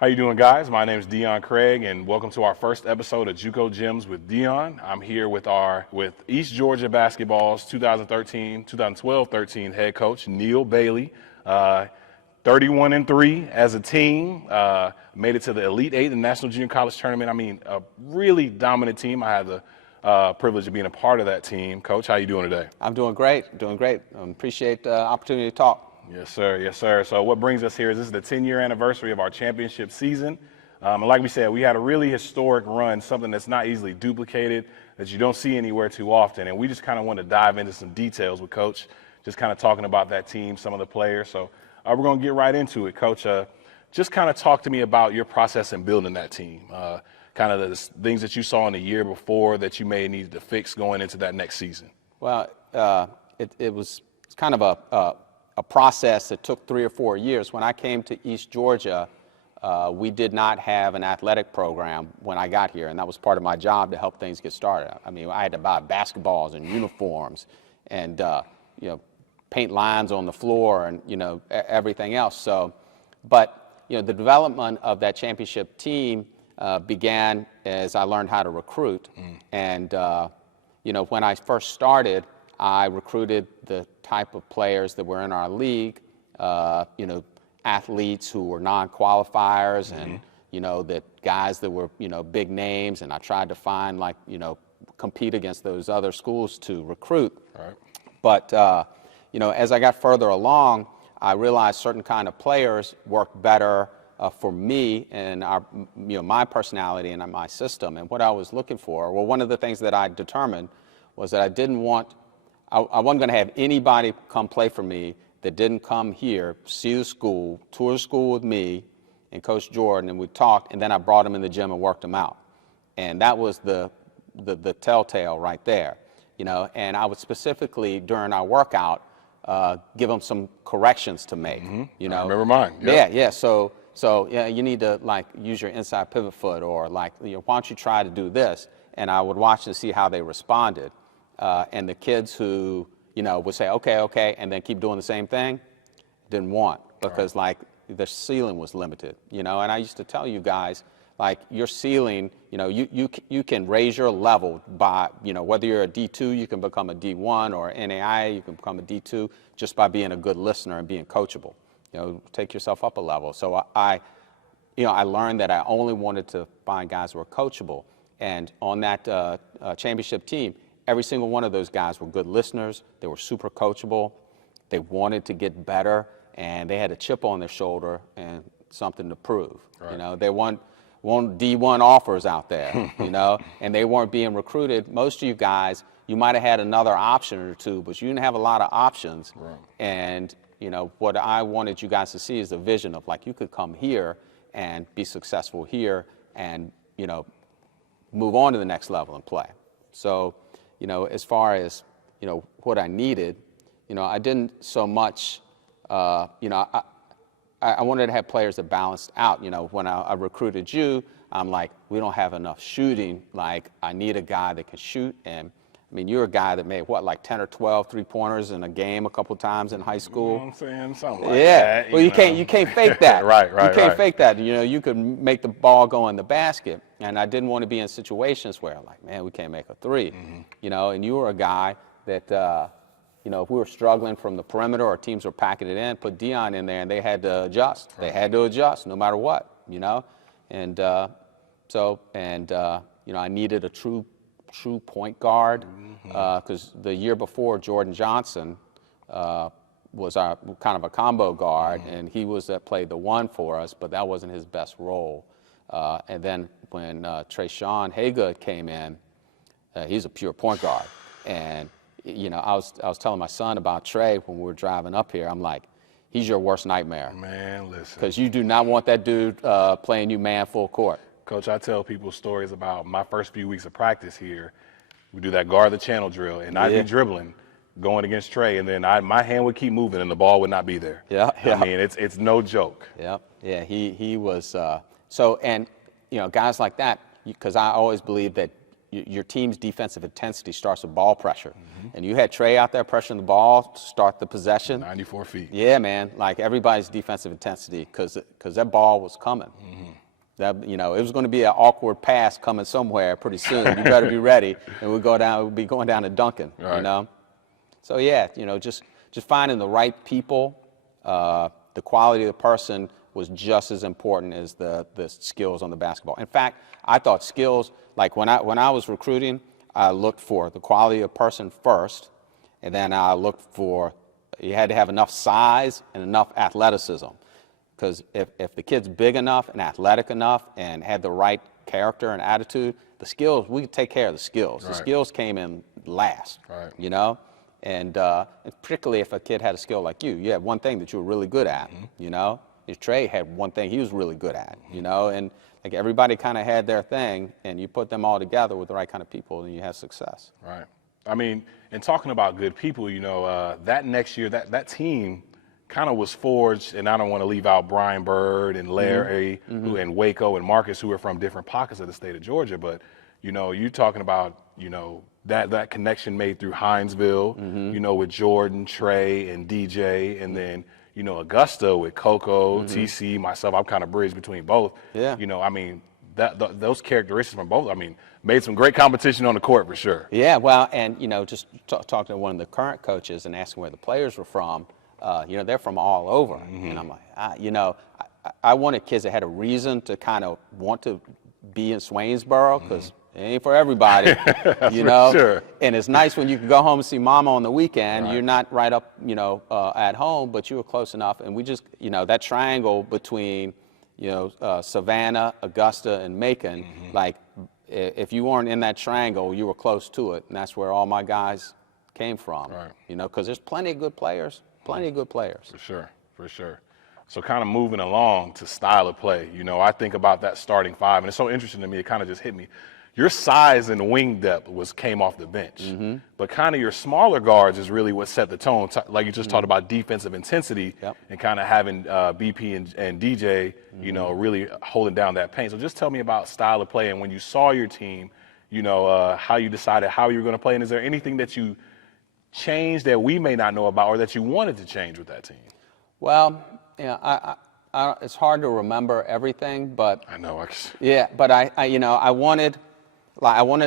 How you doing, guys? My name is Deion Craig, and welcome to our first episode of JUCO Gems with Deion. I'm here with East Georgia basketball's 2012-13 head coach Neil Bailey. 31-3 as a team, made it to the Elite Eight, the National Junior College Tournament. I mean, a really dominant team. I had the privilege of being a part of that team. Coach, how you doing today? I'm doing great. Appreciate the opportunity to talk. Yes, sir. Yes, sir. So what brings us here is this is the 10-year anniversary of our championship season. And like we said, we had a really historic run, something that's not easily duplicated, that you don't see anywhere too often. And we just kind of want to dive into some details with Coach, just kind of talking about that team, some of the players. So we're going to get right into it. Coach, just kind of talk to me about your process in building that team, kind of the things that you saw in the year before that you may need to fix going into that next season. Well, it was kind of a process that took 3 or 4 years. When I came to East Georgia, we did not have an athletic program when I got here, and that was part of my job to help things get started. I mean, I had to buy basketballs and uniforms and, paint lines on the floor and, everything else. So, but, the development of that championship team began as I learned how to recruit. And, when I first started, I recruited the type of players that were in our league, athletes who were non-qualifiers and, that guys that were, big names. And I tried to find compete against those other schools to recruit. Right. But, as I got further along, I realized certain kind of players worked better for me and my personality and my system. And what I was looking for, well, one of the things that I determined was that I wasn't going to have anybody come play for me that didn't come here, see the school, tour the school with me and Coach Jordan, and we talked, and then I brought them in the gym and worked them out. And that was the telltale right there, and I would specifically, during our workout, give them some corrections to make, I remember mine. Yep. Yeah. So you need to use your inside pivot foot, or why don't you try to do this? And I would watch and see how they responded. And the kids who, would say, okay, and then keep doing the same thing, didn't want, because the ceiling was limited, and I used to tell you guys, your ceiling, you can raise your level by, whether you're a D2, you can become a D1, or NAIA, you can become a D2 just by being a good listener and being coachable, take yourself up a level. So I learned that I only wanted to find guys who were coachable. And on that championship team, every single one of those guys were good listeners. They were super coachable. They wanted to get better, and they had a chip on their shoulder and something to prove. Right. They weren't D1 offers out there, and they weren't being recruited. Most of you guys, you might have had another option or two, but you didn't have a lot of options. Right. And, what I wanted you guys to see is a vision of you could come here and be successful here and, move on to the next level and play. So, as far as, what I needed, I didn't so much, I wanted to have players that balanced out. When I recruited you, I'm like, we don't have enough shooting. I need a guy that can shoot. And I mean, you're a guy that made 10 or 12 3-pointers in a game a couple times in high school. You know what I'm saying? Something like that. Yeah. Well, you can't fake that. Right. You can't fake that. You could make the ball go in the basket. And I didn't want to be in situations where man, we can't make a three. And you were a guy that, if we were struggling from the perimeter or teams were packing it in, put Deion in there and they had to adjust. Right. They had to adjust no matter what, And I needed a true point guard because the year before, Jordan Johnson was our kind of a combo guard, and he was that played the one for us, but that wasn't his best role. And then when Trayshawn Haygood came in, he's a pure point guard. And, I was telling my son about Trey when we were driving up here. I'm like, he's your worst nightmare. Man, listen. Because you do not want that dude playing you man full court. Coach, I tell people stories about my first few weeks of practice here. We do that guard the channel drill, and I'd be dribbling, going against Trey, and then my hand would keep moving, and the ball would not be there. Yeah. I mean, it's no joke. Yeah. He was. So, and guys like that, because I always believe that your team's defensive intensity starts with ball pressure. And you had Trey out there pressuring the ball to start the possession. 94 feet. Yeah, man, like everybody's defensive intensity because that ball was coming. That, you know, it was going to be an awkward pass coming somewhere pretty soon. You better be ready, and we'll be going down to Duncan, right. You know. So, yeah, you know, just finding the right people, the quality of the person was just as important as the skills on the basketball. In fact, I thought skills, like when I was recruiting, I looked for the quality of person first, and then I looked for, you had to have enough size and enough athleticism. Because if the kid's big enough and athletic enough and had the right character and attitude, the skills, we could take care of the skills. Right. The skills came in last, right. You know? And particularly if a kid had a skill like you had one thing that you were really good at, you know? If Trey had one thing he was really good at, you know? And like everybody kind of had their thing, and you put them all together with the right kind of people, and you have success. Right. I mean, and talking about good people, you know, that next year, that team kind of was forged, and I don't want to leave out Brian Bird and Larry and Waco and Marcus, who are from different pockets of the state of Georgia. But, you know, you talking about, you know, that connection made through Hinesville, you know, with Jordan, Trey, and DJ, and then, you know, Augusta with Coco, TC, myself. I'm kind of bridged between both. Yeah. You know, I mean, those characteristics from both, I mean, made some great competition on the court for sure. Yeah, well, and, you know, just talking to one of the current coaches and asking where the players were from, you know, they're from all over. And I'm like, you know, I wanted kids that had a reason to kind of want to be in Swainsboro, because it ain't for everybody, you know. Sure. And it's nice when you can go home and see mama on the weekend. Right. You're not right up, you know, at home, but you were close enough. And we just, you know, that triangle between, you know, Savannah, Augusta, and Macon, like if you weren't in that triangle, you were close to it. And that's where all my guys came from, right. You know, because there's plenty of good players. Plenty of good players. For sure, for sure. So kind of moving along to style of play, you know, I think about that starting five, and it's so interesting to me, it kind of just hit me. Your size and wing depth came off the bench, but kind of your smaller guards is really what set the tone. Like you just talked about defensive intensity and kind of having BP and DJ, you know, really holding down that paint. So just tell me about style of play and when you saw your team, you know, how you decided how you were going to play, and is there anything that you changed that we may not know about or that you wanted to change with that team? Well, yeah, it's hard to remember everything, but I know. Yeah, but I you know, I wanted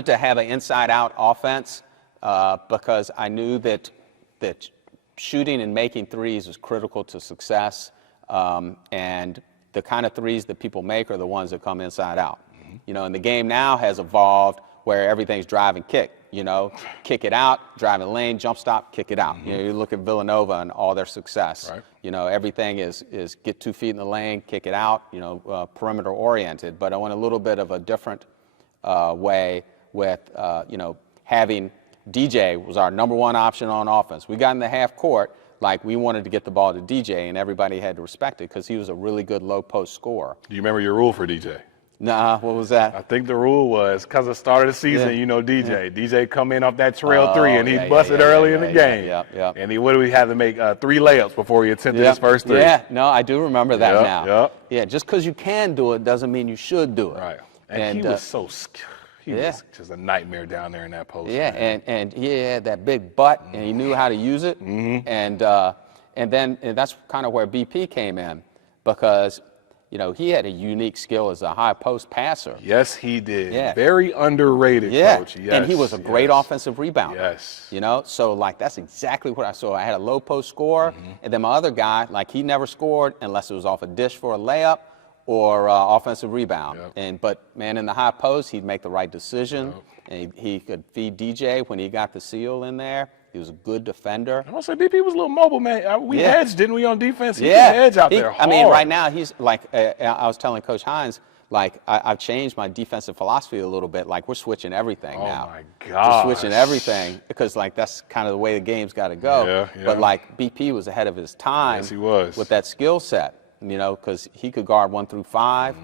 to have an inside-out offense because I knew that shooting and making threes was critical to success, and the kind of threes that people make are the ones that come inside out. You know, and the game now has evolved where everything's drive and kick. You know, kick it out, drive in the lane, jump stop, kick it out. You know, you look at Villanova and all their success. Right. You know, everything is get 2 feet in the lane, kick it out, you know, perimeter oriented. But I went a little bit of a different way with, you know, having DJ was our number one option on offense. We got in the half court, like we wanted to get the ball to DJ, and everybody had to respect it because he was a really good low post scorer. Do you remember your rule for DJ? Nah, what was that? I think the rule was because at the start of the season, you know, DJ come in off that trail three, and he busted early in the game. Yeah. And he would have to make 3 layups before he attempted his first 3. Yeah, no, I do remember that now. Yep. Yeah, just because you can do it doesn't mean you should do it. Right. And he was so he was just a nightmare down there in that post. Yeah, and he had that big butt, and he knew how to use it. And that's kind of where BP came in, because you know, he had a unique skill as a high post passer. Yes, he did. Yeah. Very underrated, Coach. Yes, and he was a great offensive rebounder. Yes. You know, so like that's exactly what I saw. I had a low post scorer, and then my other guy, like he never scored unless it was off a dish for a layup or offensive rebound. But man, in the high post, he'd make the right decision, and he could feed DJ when he got the seal in there. He was a good defender. I want to say BP was a little mobile, man. We hedged, didn't we, on defense? He could hedge out there hard. I mean, right now he's like I was telling Coach Hines, like I've changed my defensive philosophy a little bit. Like we're switching everything now. Oh my gosh. We're switching everything because like that's kind of the way the game's got to go. Yeah. But like BP was ahead of his time. Yes, he was. With that skill set. You know, because he could guard 1 through 5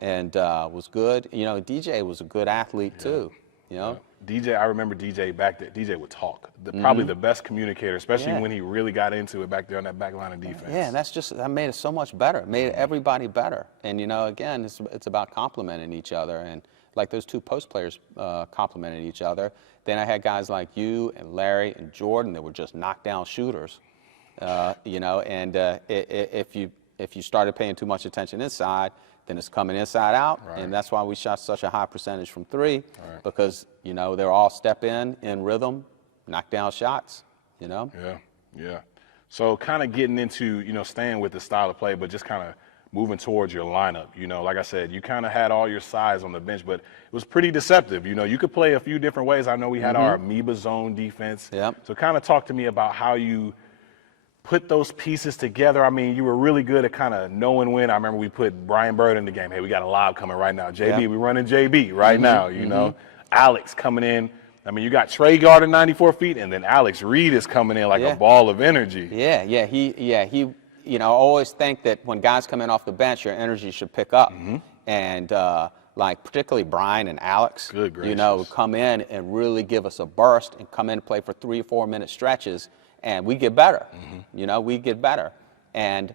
and was good. You know, DJ was a good athlete too. You know. DJ, I remember DJ back there. DJ would talk. Probably the best communicator, especially Yeah. when he really got into it back there on that back line of defense. Yeah, and that made it so much better. It made everybody better. And, you know, again, it's about complimenting each other. And like those two post players complimented each other. Then I had guys like you and Larry and Jordan that were just knockdown shooters. You know, and if you started paying too much attention inside, then it's coming inside out, and that's why we shot such a high percentage from three, because, you know, they're all step in rhythm, knock down shots, you know? Yeah. So kind of getting into, you know, staying with the style of play, but just kind of moving towards your lineup. You know, like I said, you kind of had all your size on the bench, but it was pretty deceptive. You know, you could play a few different ways. I know we had our amoeba zone defense. So kind of talk to me about how you put those pieces together. I mean, you were really good at kind of knowing when. I remember we put Brian Bird in the game. Hey, we got a lob coming right now. JB, we running JB right now, you know. Alex coming in. I mean, you got Trey guarding 94 feet, and then Alex Reed is coming in like a ball of energy. He, you know, I always think that when guys come in off the bench, your energy should pick up. And like particularly Brian and Alex, you know, would come in and really give us a burst and come in and play for 3 or 4 minute stretches. And we get better, you know, we get better. And,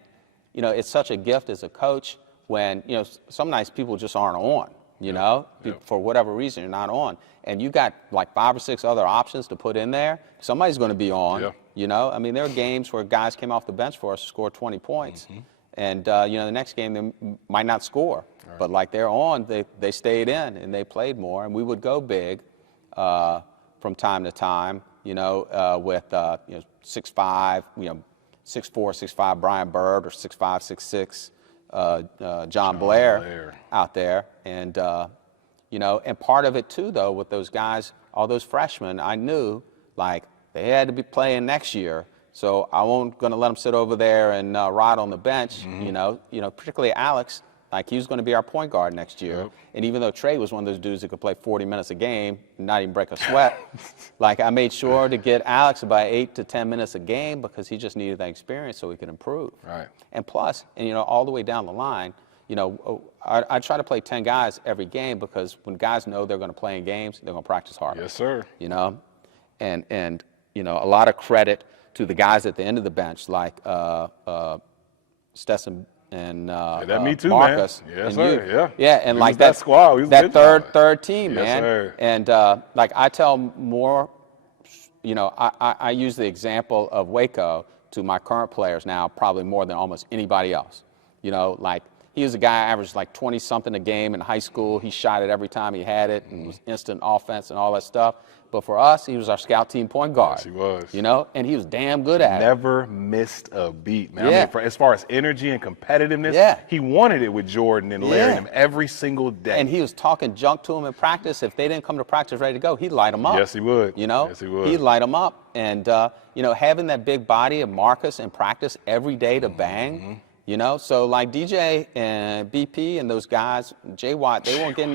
you know, it's such a gift as a coach when, you know, some nights people just aren't on, you know, for whatever reason, you're not on. And you got like 5 or 6 other options to put in there. Somebody's going to be on, you know. I mean, there are games where guys came off the bench for us to score 20 points. And, you know, the next game they might not score. But like they're on, they stayed in and they played more. And we would go big from time to time. You know, with, you know, 6'5", you know, 6'4", 6'5", Brian Bird, or 6'5", 6'6", John Blair out there. And, you know, and part of it too, though, with those guys, all those freshmen, I knew, like, they had to be playing next year. So I wasn't going to let them sit over there and rot on the bench, you know, particularly Alex. Like, he was going to be our point guard next year. And even though Trey was one of those dudes that could play 40 minutes a game and not even break a sweat, like, I made sure to get Alex about 8 to 10 minutes a game because he just needed that experience so he could improve. And plus, and, you know, all the way down the line, you know, I try to play 10 guys every game because when guys know they're going to play in games, they're going to practice harder. Yes, sir. You know? And you know, a lot of credit to the guys at the end of the bench, like Stetson and me too, Marcus. Man. Yes, sir. And we like that squad. We was that third team, yes, man. Sir. And like I tell more, you know, I use the example of Waco to my current players now, probably more than almost anybody else. You know, like he was a guy averaged like 20-something a game in high school. He shot it every time he had it and was instant offense and all that stuff. But for us, he was our scout team point guard. Yes, he was. You know, and he was damn good at it. Never missed a beat, man. I mean, as far as energy and competitiveness, he wanted it with Jordan and Larry and him every single day. And he was talking junk to him in practice. If they didn't come to practice ready to go, he'd light them up. Yes, he would. You know? Yes, he would. He'd light them up. And, you know, having that big body of Marcus in practice every day to bang, you know? So, like DJ and BP and those guys, J. Watt, they weren't getting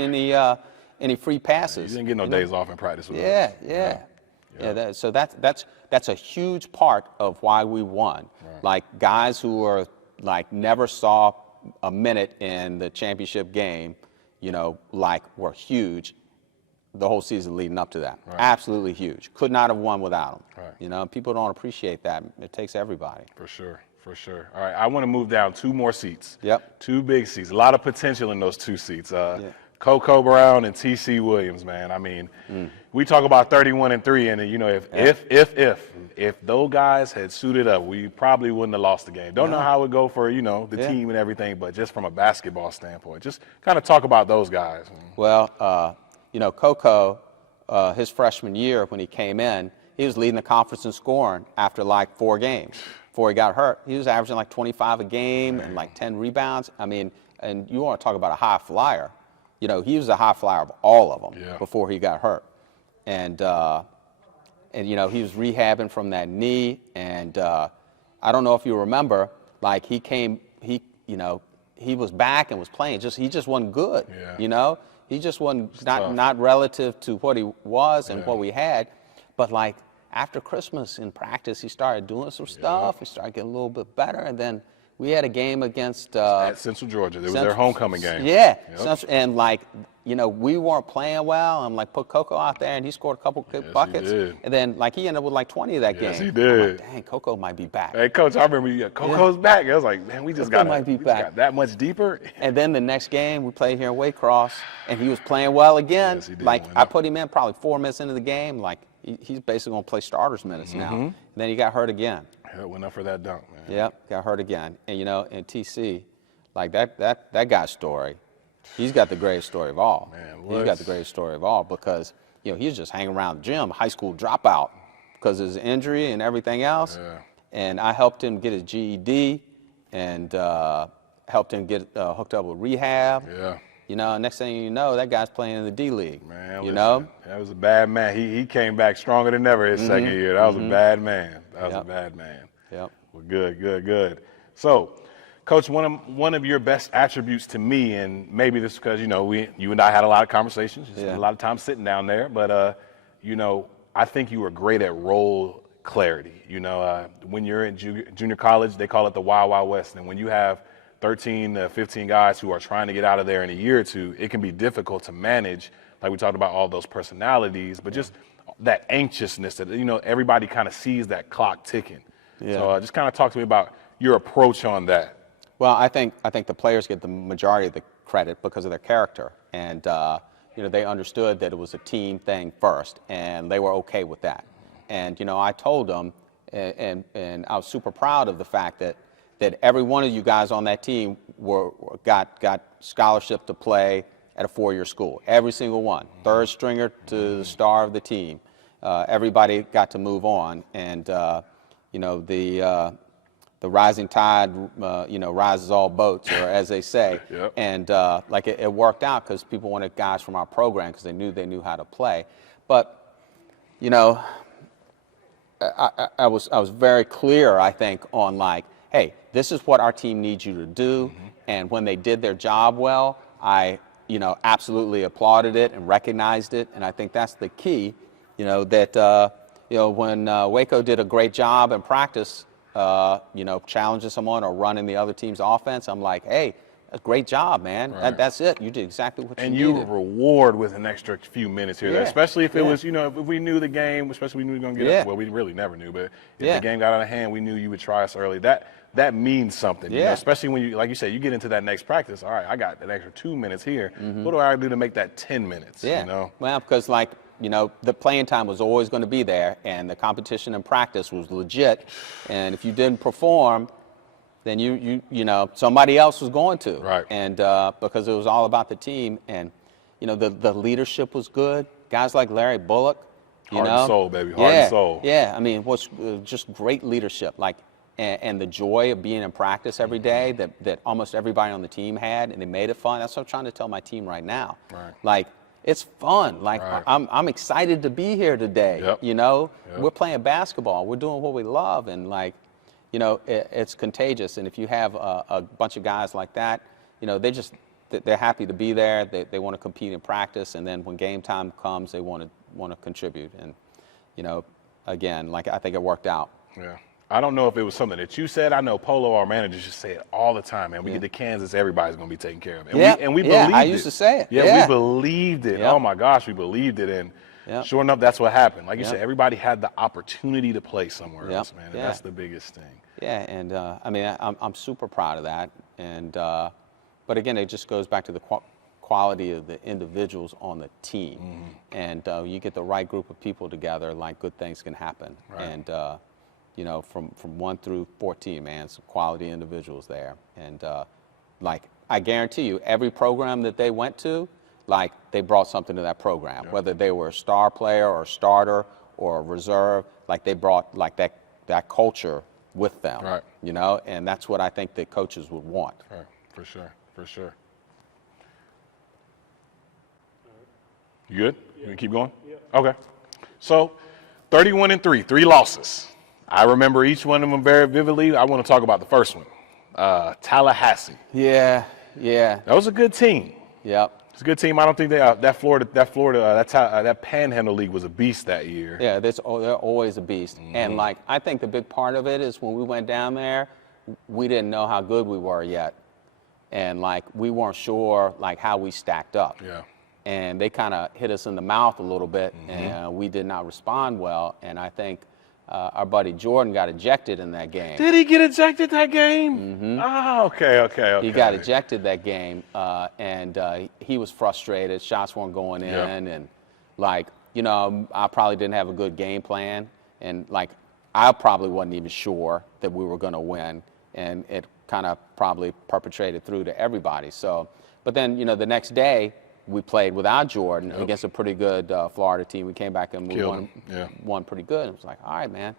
any free passes. You didn't get no days off in practice with us. So that's a huge part of why we won. Like guys who are like never saw a minute in the championship game, you know, like were huge the whole season leading up to that. Absolutely huge. Could not have won without them. You know, people don't appreciate that. It takes everybody. For sure. For sure. All right, I want to move down 2 more seats. 2 big seats. A lot of potential in those 2 seats. Coco Brown and TC Williams, man. I mean, we talk about 31-3, and you know, if those guys had suited up, we probably wouldn't have lost the game. Don't know how it would go for, you know, the team and everything, but just from a basketball standpoint, just kind of talk about those guys. Well, you know, Coco, his freshman year when he came in, he was leading the conference in scoring after like 4 games. Before he got hurt, he was averaging like 25 a game and like 10 rebounds. I mean, and you want to talk about a high flyer. You know, he was a high flyer of all of them before he got hurt. And you know, he was rehabbing from that knee. And I don't know if you remember, like you know, he was back and was playing. He just wasn't good. You know, he just wasn't not relative to what he was and what we had. But like after Christmas in practice, he started doing some stuff. He started getting a little bit better. And then we had a game against at Central Georgia. It was their homecoming game. And like, we weren't playing well. I'm like, put Coco out there, and he scored a couple good buckets. He did. And then, like, he ended up with like 20 that game. Yes, he did. I'm like, dang, Coco might be back. Hey, Coach, I remember Coco's back. I was like, man, we just got that much deeper. And then the next game, we played here in Waycross, and he was playing well again. Yes, he did. Like, I put him in probably 4 minutes into the game. Like, he's basically going to play starters minutes now. And then he got hurt again. Yeah, went up for that dunk, man. Yep, got hurt again. And, in TC, like, that guy's story, he's got the greatest story of all. Man, he's got the greatest story of all because, he was just hanging around the gym, high school dropout because of his injury and everything else. Yeah. And I helped him get his GED and helped him get hooked up with rehab. Yeah. Next thing you know, that guy's playing in the D League. Man, that was a bad man. He came back stronger than ever his second year. That was a bad man. That was a bad man. Yep. Well, good. So, Coach, one of your best attributes to me, and maybe this is because you and I had a lot of conversations, a lot of time sitting down there, but I think you were great at role clarity. When you're in junior college, they call it the Wild Wild West, and when you have 13 to 15 guys who are trying to get out of there in a year or two, it can be difficult to manage. Like we talked about all those personalities, but just that anxiousness that everybody kind of sees that clock ticking. Yeah. So just kind of talk to me about your approach on that. Well, I think the players get the majority of the credit because of their character, and they understood that it was a team thing first, and they were okay with that. And I told them, and I was super proud of the fact that every one of you guys on that team got scholarship to play at a 4-year school. Every single one, third stringer to the star of the team. Everybody got to move on, and the rising tide, rises all boats, or as they say. Yep. And it worked out because people wanted guys from our program because they knew how to play. But, I was very clear, I think, on like, hey, this is what our team needs you to do. And when they did their job well, I, absolutely applauded it and recognized it. And I think that's the key, that, when Waco did a great job in practice, challenging someone or running the other team's offense, I'm like, hey, a great job, man. Right. That's it. You did exactly what and you needed. And you reward with an extra few minutes here, especially if it was, if we knew the game, especially we knew we were going to get up. Well, we really never knew, but if the game got out of hand, we knew you would try us early. That means something, especially when you, like you said, you get into that next practice. All right, I got an extra 2 minutes here. What do I do to make that 10 minutes? Well, because the playing time was always going to be there, and the competition in practice was legit. And if you didn't perform, then somebody else was going to. Right. And because it was all about the team, and the leadership was good. Guys like Larry Bullock, Heart and soul, baby. Heart and soul. Yeah. I mean, it was just great leadership. And the joy of being in practice every day that almost everybody on the team had, and they made it fun. That's what I'm trying to tell my team right now. Right. It's fun. I'm excited to be here today. Yep. We're playing basketball. We're doing what we love, and it's contagious. And if you have a bunch of guys like that, they're happy to be there. They want to compete in practice, and then when game time comes, they want to contribute. And again, I think it worked out. Yeah. I don't know if it was something that you said. I know Polo, our manager, just say it all the time, man. We get to Kansas, everybody's going to be taken care of. And we believed it. I used to say it. Yeah, we believed it. Yep. Oh, my gosh, we believed it. And sure enough, that's what happened. Like you said, everybody had the opportunity to play somewhere else, man. And that's the biggest thing. Yeah, and I'm super proud of that. And but again, it just goes back to the quality of the individuals on the team. And you get the right group of people together, good things can happen. Right. And from 1 through 14, man, some quality individuals there. And I guarantee you, every program that they went to, they brought something to that program, whether they were a star player or a starter or a reserve, they brought that culture with them. Right. And that's what I think that coaches would want. Right. For sure. You good? You want to keep going? Yeah. Okay. So, 31-3, 3 losses. I remember each one of them very vividly. I want to talk about the first one, Tallahassee. Yeah. That was a good team. Yep. It's a good team. I don't think that Panhandle League was a beast that year. Yeah, they're always a beast. And I think the big part of it is when we went down there, we didn't know how good we were yet, and we weren't sure how we stacked up. Yeah. and they kind of hit us in the mouth a little bit, and we did not respond well. And I think our buddy Jordan got ejected in that game. Did he get ejected that game? Oh, okay. He got ejected that game, and he was frustrated. Shots weren't going in, and like, you know, I probably didn't have a good game plan, and like, I probably wasn't even sure that we were going to win, and it kind of probably perpetrated through to everybody. So, but then, you know, the next day we played without Jordan against a pretty good Florida team. We came back and we won pretty good. It was like, all right, man,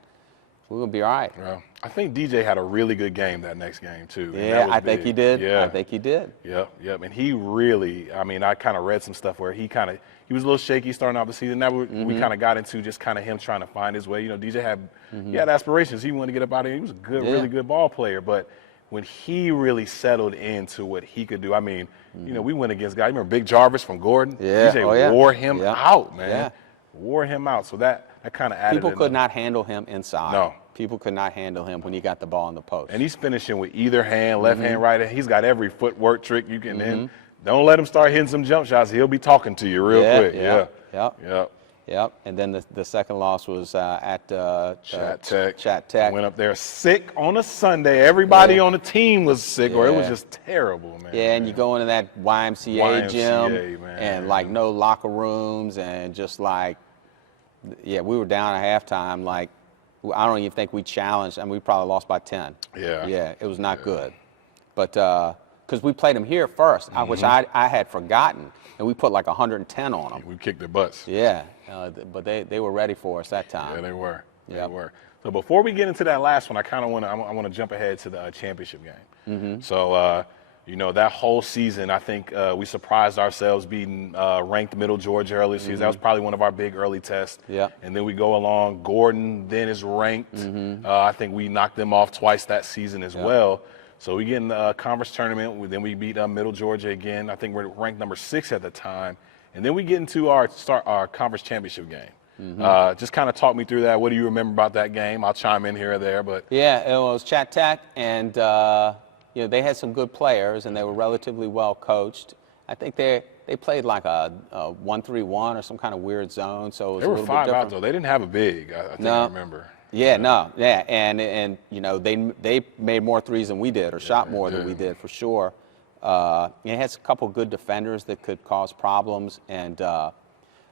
we're going to be all right. Yeah. I think DJ had a really good game that next game, too. Yeah, I think he did. Yeah. I think he did. Yep. And he really, I mean, I kind of read some stuff where he was a little shaky starting off the season. That we kind of got into just kind of him trying to find his way. You know, DJ had aspirations. He wanted to get up out of here. He was a good, really good ball player. But when he really settled into what he could do, I mean, you know, we went against guys. You remember Big Jarvis from Gordon? Yeah. DJ wore him out, man. Yeah. Wore him out. So that kind of added. People could not handle him inside. No. People could not handle him when he got the ball in the post. And he's finishing with either hand, left hand, right hand. He's got every footwork trick you can. And don't let him start hitting some jump shots. He'll be talking to you real quick. Yep. And then the second loss was at Chat Tech. Went up there sick on a Sunday. Everybody on the team was sick, or it was just terrible, man. Yeah, and you go into that YMCA gym, man. and like no locker rooms, and just like, we were down at halftime. Like, I don't even think we challenged, and we probably lost by 10. Yeah, it was not good. But because we played them here first, which I had forgotten, and we put like 110 on them. We kicked their butts. Yeah, but they were ready for us that time. Yeah, they were. Yep. They were. So before we get into that last one, I want to jump ahead to the championship game. So you know, that whole season, I think we surprised ourselves beating ranked Middle Georgia early season. That was probably one of our big early tests. Yeah. And then we go along. Gordon then is ranked. I think we knocked them off twice that season as well. So we get in the conference tournament. Then we beat Middle Georgia again. I think we're ranked number 6 at the time. And then we get into our conference championship game. Just kind of talk me through that. What do you remember about that game? I'll chime in here or there. But yeah, it was Chat Tech, and you know, they had some good players, and they were relatively well coached. I think they played like a 1-3-1 or some kind of weird zone. So it was they a were little 5 bit different. out though. They didn't have a big. I think I remember. And you know, they made more threes than we did, or shot more than we did for sure. It has a couple good defenders that could cause problems, and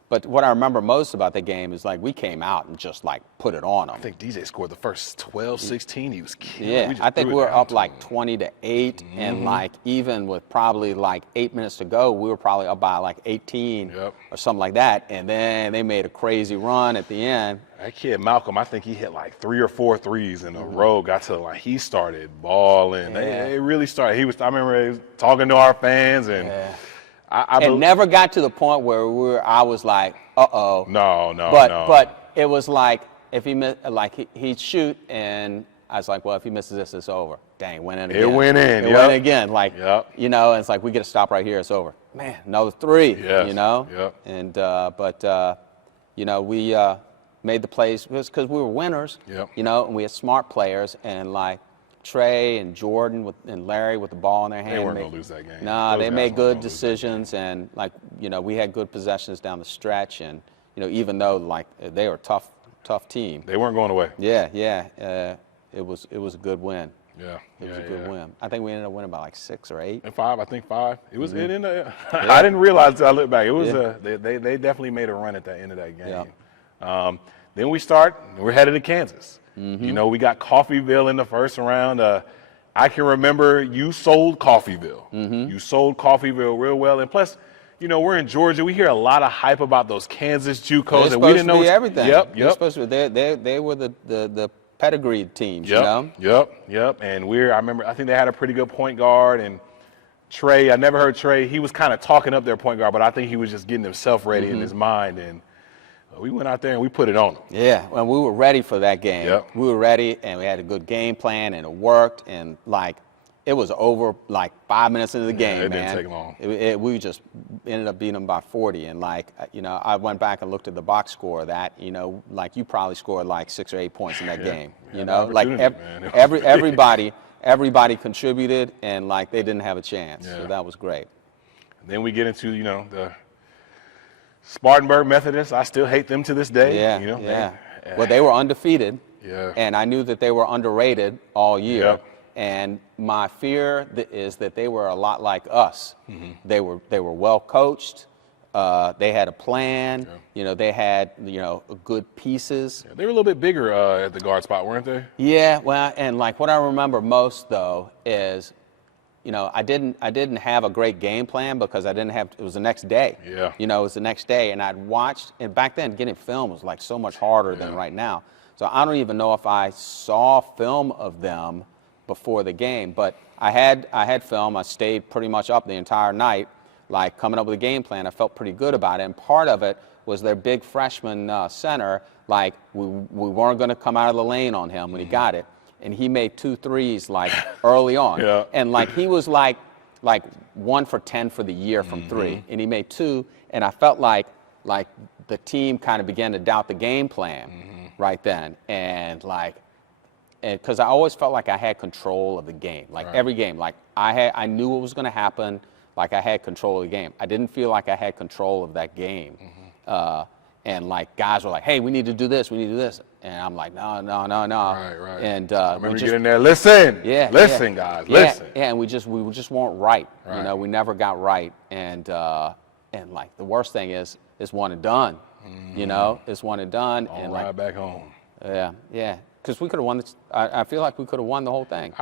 but what I remember most about the game is like we came out and just like put it on them. I think DJ scored the first 12, 16. He was killing. Yeah, I think we were up like 20-8, and like even with probably like 8 minutes to go, we were probably up by like 18 or something like that. And then they made a crazy run at the end. That kid Malcolm, I think he hit like 3 or 4 threes in a row. Got to like he started balling. They really started. I remember he was talking to our fans and. It never got to the point where I was like, uh-oh. No. But it was like, if he missed, like he'd shoot, and I was like, well, if he misses this, it's over. Dang, went in again. It went in. It went again. Like, you know, and it's like, we get to stop right here, it's over. Man, another 3, you know? And, but, you know, we made the plays because we were winners, you know, and we had smart players, and like, Trey and Jordan and Larry with the ball in their hand. They weren't going to lose that game. No, they made good decisions, and like, you know, we had good possessions down the stretch, and you know, even though like they were a tough team. They weren't going away. It was a good win. Yeah, it was a good win. I think we ended up winning by like 6 or 8. And 5, I think 5. It was it ended. I didn't realize until I looked back. It was they definitely made a run at the end of that game. Then we're headed to Kansas. You know, we got Coffeyville in the first round. I can remember you sold Coffeyville. You sold Coffeyville real well. And plus, you know, we're in Georgia. We hear a lot of hype about those Kansas JUCOs. And we didn't know everything. Yep. Supposed to be, they were the pedigreed teams, you know? Yep. And I think they had a pretty good point guard. And Trey, I never heard Trey. He was kind of talking up their point guard, but I think he was just getting himself ready in his mind. And we went out there and we put it on them. Yeah, well, we were ready for that game. Yep. We were ready, and we had a good game plan, and it worked. And like, it was over like 5 minutes into the game, it man. Didn't take long. We just ended up beating them by 40. And like, you know, I went back and looked at the box score of that. You know, like you probably scored like 6 or 8 points in that game. You know, like everybody contributed, and like they didn't have a chance. So that was great. And then we get into, you know, Spartanburg Methodist, I still hate them to this day. Yeah, you know, yeah. Well, they were undefeated. Yeah. And I knew that they were underrated all year. Yep. And my fear is that they were a lot like us. Mm-hmm. They were well coached. They had a plan. Yeah. You know, they had, you know, good pieces. Yeah, they were a little bit bigger at the guard spot, weren't they? Yeah, well, and like what I remember most though is, you know, I didn't have a great game plan because I didn't have. It was the next day. Yeah. You know, it was the next day, and I'd watched. And back then, getting film was like so much harder than right now. So I don't even know if I saw film of them before the game, but I had film. I stayed pretty much up the entire night, like coming up with a game plan. I felt pretty good about it, and part of it was their big freshman center. Like we weren't going to come out of the lane on him when he got it. And he made 2 threes like early on. Yeah. And like he was like 1 for 10 for the year from 3. And he made 2. And I felt like the team kind of began to doubt the game plan right then. And because I always felt like I had control of the game. Like every game. Like I knew what was going to happen. Like I had control of the game. I didn't feel like I had control of that game. And like guys were like, hey, we need to do this, we need to do this. And I'm like, no. Right. And I remember getting there, listen, guys, listen. Yeah, and we just weren't right. You know, we never got right. And like the worst thing is it's one and done. You know, it's one and done. All and right, like, back home. Yeah. Because we could have won this. I feel like we could have won the whole thing.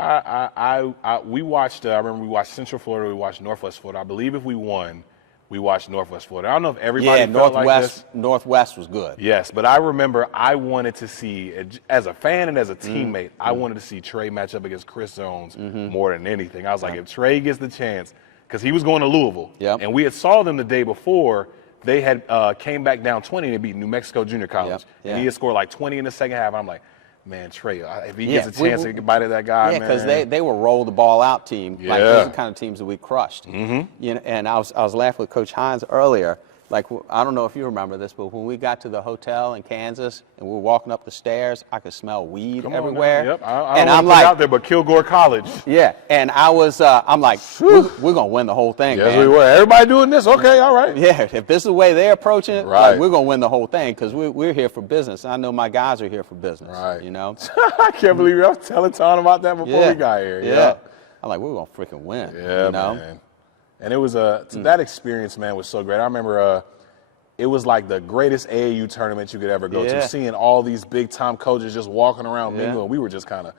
We watched. I remember we watched Central Florida. We watched Northwest Florida. I believe if we won, we watched Northwest Florida. I don't know if everybody felt like this. Northwest was good. Yes, but I remember I wanted to see, as a fan and as a teammate, I wanted to see Trey match up against Chris Jones more than anything. I was like, if Trey gets the chance, because he was going to Louisville, and we had saw them the day before. They had came back down 20 and beat New Mexico Junior College, and he had scored like 20 in the second half. I'm like, man, Trey, if he gets a chance to get by to that guy, man. Yeah, because they were roll the ball out team. Yeah. Like those are the kind of teams that we crushed. You know, and I was laughing with Coach Hines earlier. Like, I don't know if you remember this, but when we got to the hotel in Kansas and we were walking up the stairs, I could smell weed everywhere. Yep. I don't want to put out there, but Kilgore College. Yeah, and I'm like, we're going to win the whole thing, yes, man. we were. Everybody doing this? Okay, all right. Yeah, if this is the way they're approaching it, Right. like, we're going to win the whole thing because we're here for business. I know my guys are here for business, Right. you know? I can't believe I was telling Tom about that before we got here. Yeah. I'm like, we're going to freaking win, Yeah, you know? man. And it was that experience, man, was so great. I remember it was like the greatest AAU tournament you could ever go to. Seeing all these big time coaches just walking around mingling, we were just kind of.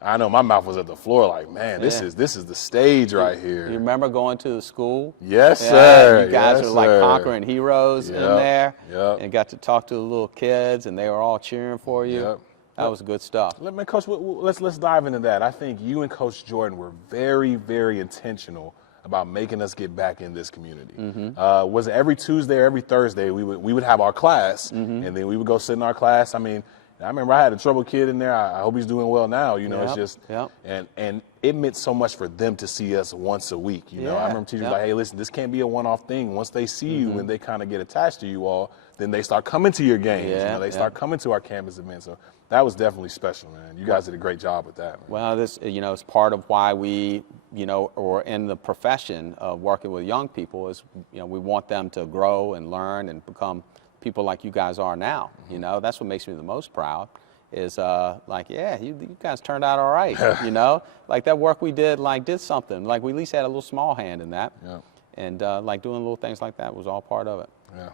I know my mouth was at the floor, like, man, this is the stage right here. You remember going to the school? Yes, sir. You guys yes, were like sir. conquering heroes in there, Yep. and got to talk to the little kids, and they were all cheering for you. Yep. That was good stuff. Coach, let's dive into that. I think you and Coach Jordan were very, very intentional about making us get back in this community. Was it every Tuesday or every Thursday we would have our class, and then we would go sit in our class. I mean, I remember I had a troubled kid in there. I hope he's doing well now. You know, it's just and it meant so much for them to see us once a week. You know, I remember teachers like, hey, listen, this can't be a one-off thing. Once they see you and they kind of get attached to you all, then they start coming to your games. You know, they start coming to our campus events. So that was definitely special, man. You guys did a great job with that, man. Well, this, you know, it's part of why we, you know, or in the profession of working with young people is, you know, we want them to grow and learn and become people like you guys are now. You know, that's what makes me the most proud is like, yeah, you guys turned out all right. You know, like that work we did, like did something. Like we at least had a little small hand in that. Yeah. And like doing little things like that was all part of it. Yeah.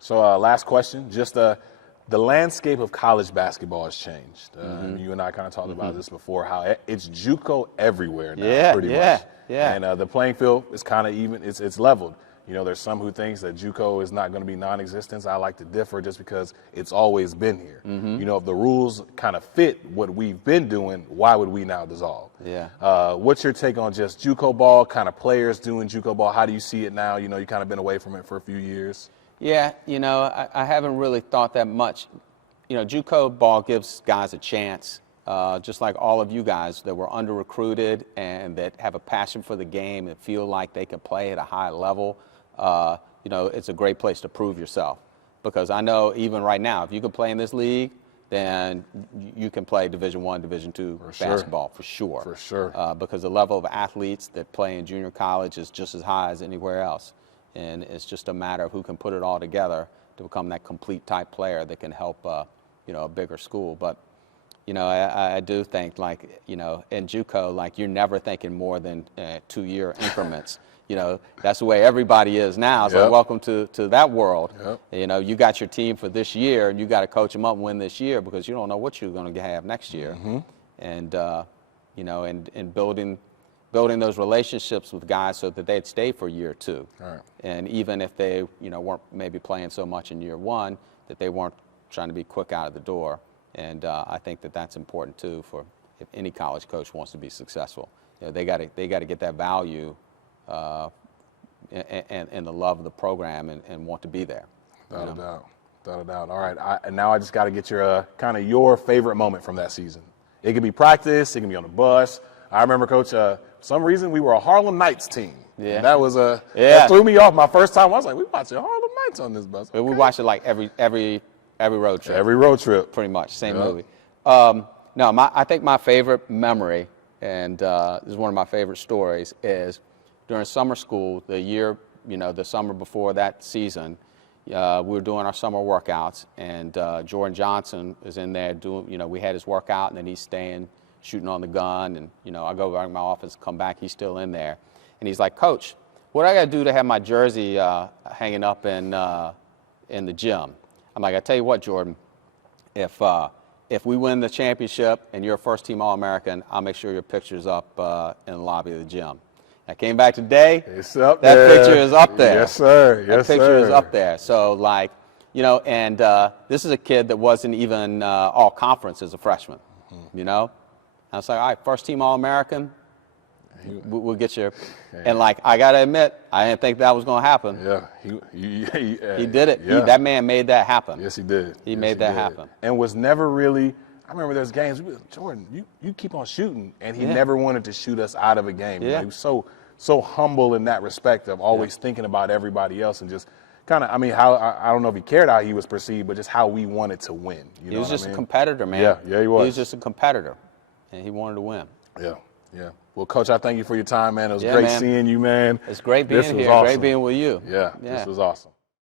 So last question, just the landscape of college basketball has changed. You and I kind of talked about this before, how it's JUCO everywhere now, pretty much. Yeah. And the playing field is kind of even, it's leveled. You know, there's some who thinks that JUCO is not going to be non-existent. I like to differ just because it's always been here. You know, if the rules kind of fit what we've been doing, why would we now dissolve? Yeah. What's your take on just JUCO ball, kind of players doing JUCO ball? How do you see it now? You know, you kind of been away from it for a few years. Yeah, you know, I haven't really thought that much. You know, JUCO ball gives guys a chance, just like all of you guys that were under-recruited and that have a passion for the game and feel like they can play at a high level. You know, it's a great place to prove yourself. Because I know even right now, if you can play in this league, then you can play Division I, Division II basketball for sure. For sure. Because the level of athletes that play in junior college is just as high as anywhere else. And it's just a matter of who can put it all together to become that complete type player that can help, a bigger school. But, I do think, like, in JUCO, like, you're never thinking more than 2-year increments. That's the way everybody is now. It's like, welcome to that world. Yep. You got your team for this year, and you got to coach them up and win this year because you don't know what you're going to have next year. Mm-hmm. And, and building those relationships with guys so that they'd stay for year 2. Right. And even if they, weren't maybe playing so much in year 1, that they weren't trying to be quick out of the door. And I think that that's important too for if any college coach wants to be successful. They got to get that value and the love of the program and want to be there. Without a doubt. All right, and now I just got to get your kind of your favorite moment from that season. It could be practice, it can be on the bus. I remember, Coach, for some reason we were a Harlem Knights team. Yeah. And that was that threw me off my first time. I was like, we watching Harlem Knights on this bus. Okay. We watched it like every road trip. Every road trip. Pretty much, same movie. I think my favorite memory, and this is one of my favorite stories, is during summer school, the summer before that season, we were doing our summer workouts, and Jordan Johnson was in there doing, we had his workout, and then he's staying, shooting on the gun, and, I go back to my office, come back, he's still in there. And he's like, Coach, what I got to do to have my jersey hanging up in the gym? I'm like, I tell you what, Jordan, if we win the championship and you're a first-team All-American, I'll make sure your picture's up in the lobby of the gym. I came back today. It's up that there. Picture is up there. Yes, sir. That picture is up there. So, and this is a kid that wasn't even all-conference as a freshman, I was like, all right, first-team All-American, we'll get you. And, I got to admit, I didn't think that was going to happen. Yeah. He did it. Yeah. That man made that happen. Yes, he did. He made that happen. And was never really – I remember there's games, Jordan, you keep on shooting, and he never wanted to shoot us out of a game. Yeah. He was so humble in that respect of always thinking about everybody else and just kind of, how I don't know if he cared how he was perceived, but just how we wanted to win. He was just a competitor, man. Yeah, he was. He was just a competitor, and he wanted to win. Yeah. Well, Coach, I thank you for your time, man. It was great seeing you, man. It's great being here. Awesome. Great being with you. Yeah, this was awesome.